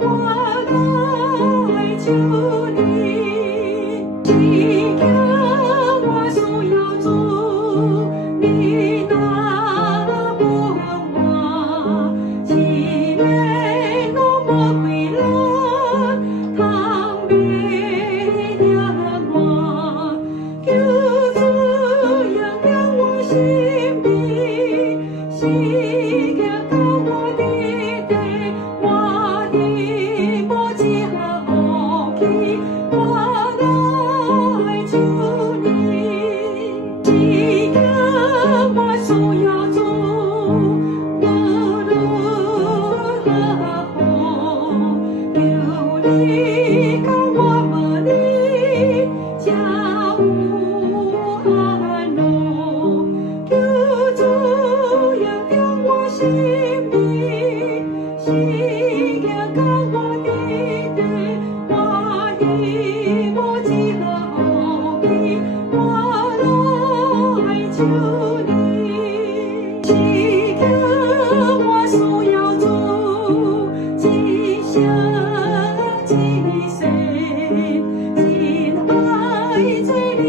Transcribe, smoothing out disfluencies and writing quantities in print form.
我来求你，祈求我所要做，你那不我，祈愿我莫归了，倘别仰我，求主养亮我心笔，希望我的地，我的母亲和气，我来求你，祈求我所要做，无论何方，求你看我们的家务安乐，求主养亮我心笔，希望我的地，我的母亲和气，我来求你，祈求我所要做，今生今世，亲爱最的